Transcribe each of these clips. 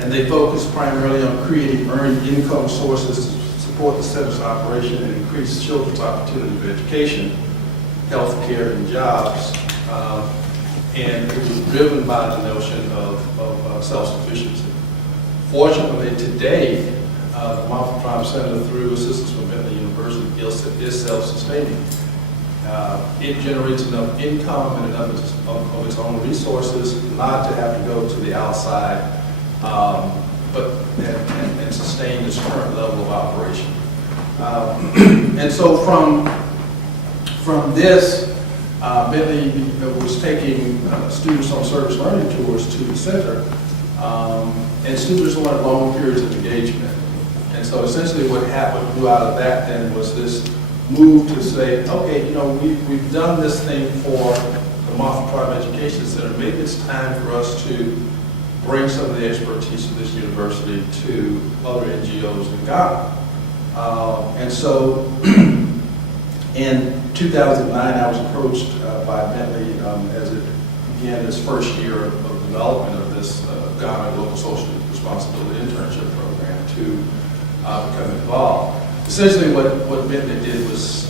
and they focus primarily on creating earned income sources to support the center's operation and increase children's opportunity for education, health care, and jobs. And it was driven by the notion of self-sufficiency. Fortunately, today, the Moffett Tribe Center, through assistance from Bentley University, is self-sustaining. It generates enough income and enough of its own resources not to have to go to the outside, and sustain its current level of operation. And so from this, Bentley was taking students on service learning tours to the center, and students wanted long periods of engagement. And so essentially what happened, grew out of that then was this move to say, okay, you know, we've done this thing for the Moffett Tribe Education Center. Maybe it's time for us to bring some of the expertise of this university to other NGOs in Ghana. And so in 2009, I was approached by Bentley as it began its first year of development of this Ghana Local Social Responsibility Internship Program to become involved. Essentially what Bentley did was,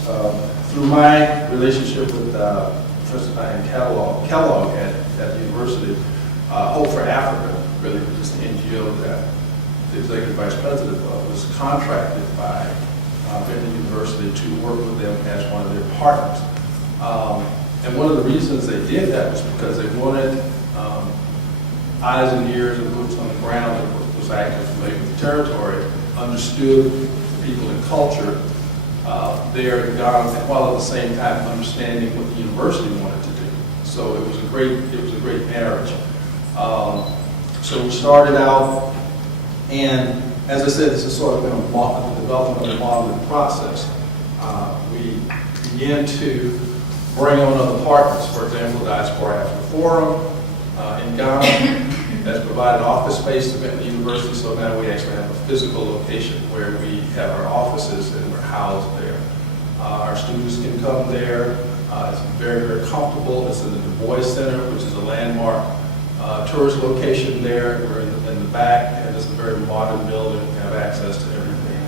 through my relationship with Professor Diane Kellogg at the university, Hope for Africa, really just the NGO that the executive vice president of, was contracted by Bentley University to work with them as one of their partners. And one of the reasons they did that was because they wanted eyes and ears and boots on the ground that was active familiar with the territory, understood the people and culture there in Ghana, while at the same time understanding what the university wanted to do. So it was a great marriage. So we started out, and as I said, this has sort of been the development of a modeling process. We began to bring on other partners. For example, the Diaspora Africa Forum in Ghana has provided office space to Bentley University, so now we actually have a physical location where we have our offices and we're housed there. Our students can come there. It's very, very comfortable. It's in the Du Bois Center, which is a landmark tourist location there. We're in the back, and it's a very modern building. We have access to everything,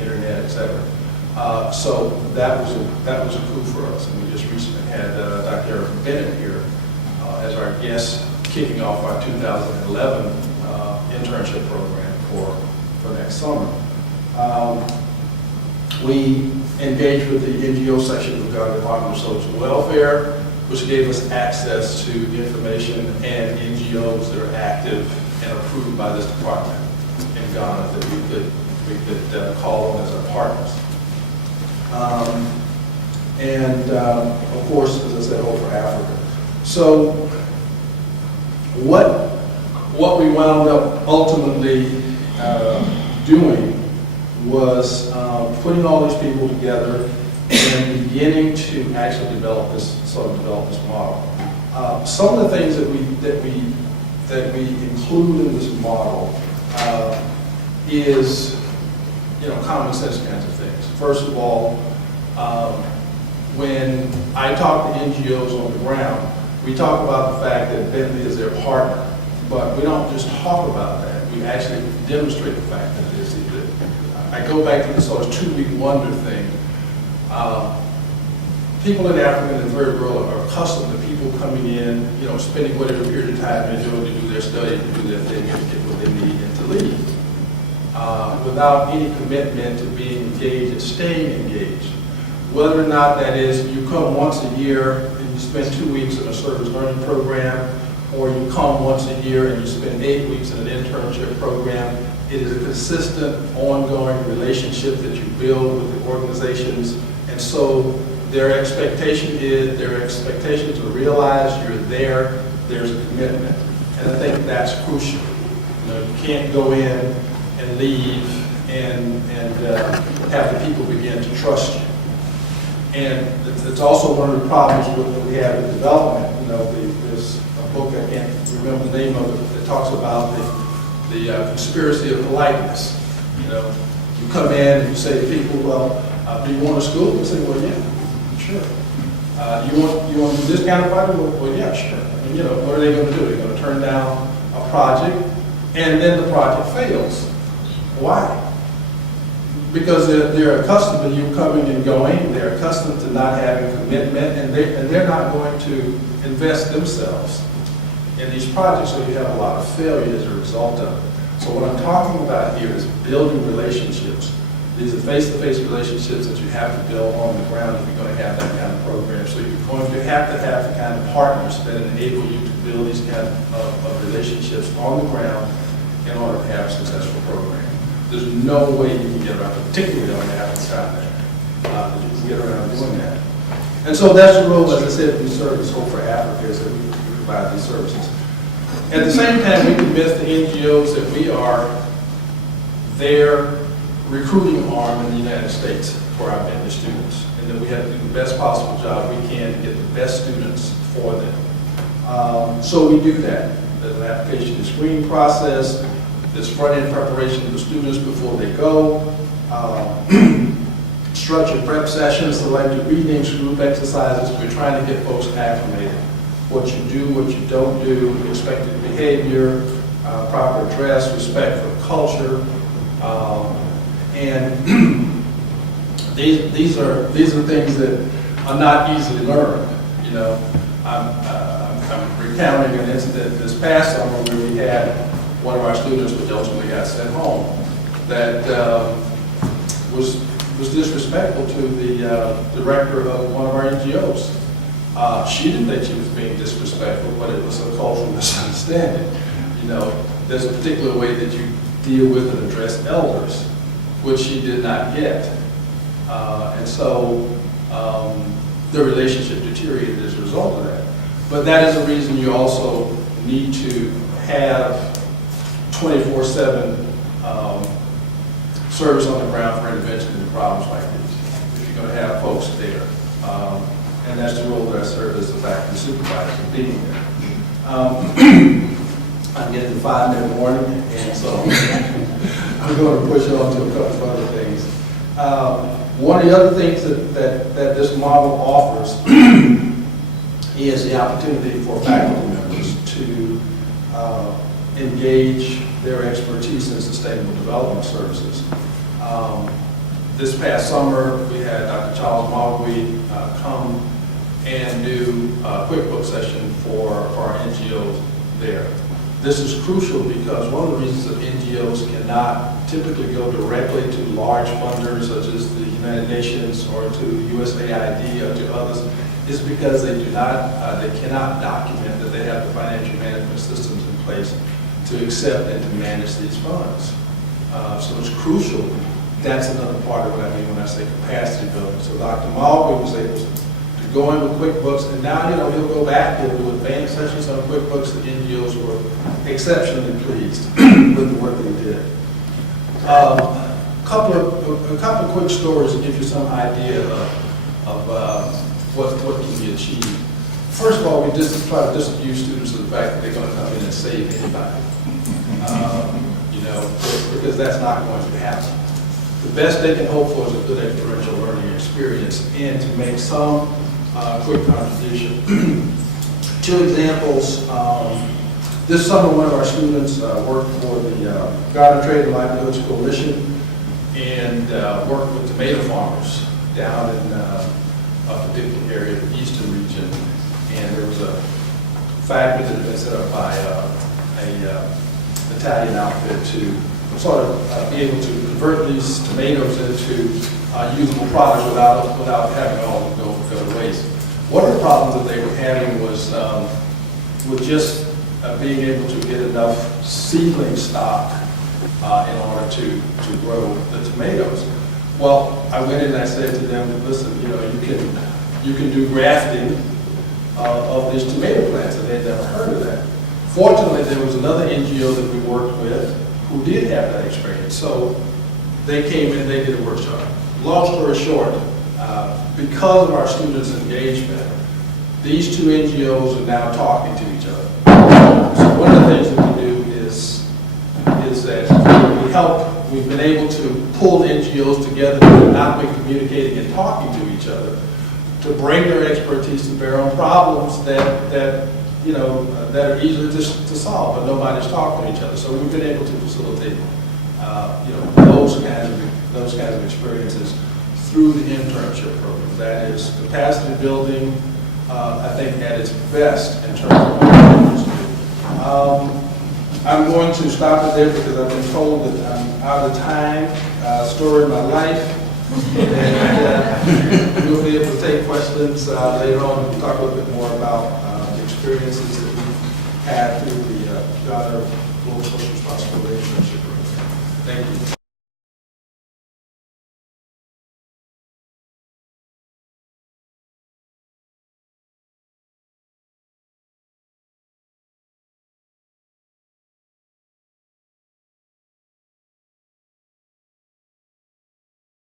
internet, etc. So that was a coup for us, and we just recently had Dr. Erica Bennett here as our guest, kicking off our 2011 internship program for next summer. We engaged with the NGO section of the Ghana Department of Social Welfare, which gave us access to information and NGOs that are active and approved by this department in Ghana that we could call on as our partners. Of course, as I said, Hope for Africa. So what we wound up ultimately doing was putting all these people together and beginning to actually develop this model. Some of the things that we include in this model is, common sense kinds of things. First of all, when I talk to NGOs on the ground, we talk about the fact that Bentley is their partner, but we don't just talk about that. We actually demonstrate the fact that it is. I go back to the sort of 2-week wonder thing. People in Africa and the third world are accustomed to people coming in, spending whatever period of time they're doing to do their study, to do their thing, and get what they need, and to leave, without any commitment to being engaged and staying engaged. Whether or not that is you come once a year and you spend 2 weeks in a service learning program, or you come once a year and you spend 8 weeks in an internship program, it is a consistent, ongoing relationship that you build with the organizations. And so their expectation to realize you're there, there's a commitment. And I think that's crucial. You can't go in and leave and have the people begin to trust you. And it's also one of the problems that we have in development. There's a book, I can't remember the name of it, that talks about the conspiracy of politeness. You come in and you say to people, well, do you want a school? They say, well, yeah, sure. You want to do this kind of project? Well, yeah, sure. What are they going to do? They're going to turn down a project and then the project fails. Why? Because they're accustomed to you coming and going, they're accustomed to not having commitment, and they're not going to invest themselves in these projects, so you have a lot of failure as a result of it. So what I'm talking about here is building relationships. These are face-to-face relationships that you have to build on the ground if you're going to have that kind of program. So you're going to have the kind of partners that enable you to build these kind of relationships on the ground in order to have a successful program. There's no way you can get around, particularly on the African continent, that you can get around doing that. And so that's the role, as I said, we serve as Hope for Africa, is that we provide these services. At the same time, we convince the NGOs that we are their recruiting arm in the United States for our Bentley students, and that we have to do the best possible job we can to get the best students for them. So we do that. There's an application and screening process. There's front-end preparation of the students before they go. Structured prep sessions, selected readings, group exercises. We're trying to get folks acclimated. What you do, what you don't do, expected behavior, proper dress, respect for culture. And these are things that are not easily learned. You know, I'm recounting an incident this past summer where we had one of our students, which ultimately got sent home, that was disrespectful to the director of one of our NGOs. She didn't think she was being disrespectful, but it was a cultural misunderstanding. You know, there's a particular way that you deal with and address elders, which she did not get. And so the relationship deteriorated as a result of that. But that is the reason you also need to have 24/7 service on the ground for intervention in problems like these, if you're going to have folks there. And that's the role that I serve as the faculty supervisor, being there. I'm getting the 5-minute warning, and so I'm going to push on to a couple of other things. One of the other things that this model offers is the opportunity for faculty members to engage their expertise in sustainable development services. This past summer, we had Dr. Charles Magui come and do a QuickBooks session for our NGOs there. This is crucial because one of the reasons that NGOs cannot typically go directly to large funders such as the United Nations or to USAID or to others is because they cannot document that they have the financial management systems in place to accept and to manage these funds. So it's crucial. That's another part of what I mean when I say capacity building. So Dr. Malby was able to go in with QuickBooks, and now he'll go back, he'll do advanced sessions on QuickBooks. The NGOs were exceptionally pleased with the work they did. A couple of quick stories to give you some idea of what can be achieved. First of all, we just try to disabuse students of the fact that they're going to come in and save anybody. Because that's not going to happen. The best they can hope for is a good experiential learning experience and to make some quick contribution. 2 examples. This summer, one of our students worked for the Garden Trade and Livelihoods Coalition and worked with tomato farmers down in a particular area, the eastern region. And there was a factory that had been set up by an Italian outfit to sort of be able to convert these tomatoes into usable products without having it all go to waste. One of the problems that they were having was with just being able to get enough seedling stock in order to grow the tomatoes. Well, I went in and I said to them, listen, you can do grafting of these tomato plants, and they'd never heard of that. Fortunately, there was another NGO that we worked with who did have that experience. So they came in, they did a workshop. Long story short, because of our students' engagement, these 2 NGOs are now talking to each other. So one of the things that we do is that we've been able to pull NGOs together that have not been communicating and talking to each other to bring their expertise to bear on problems that that are easy to solve, but nobody's talking to each other. So we've been able to facilitate, those kinds of experiences through the internship program. That is capacity building, I think, at its best in terms of what we're to do. I'm going to stop it there because I've been told that I'm out of time. Story of my life. And we'll be able to take questions later on. We'll talk a little bit more about the experiences that we've had through the Governor Global Social Responsibility Internship Program. Thank you.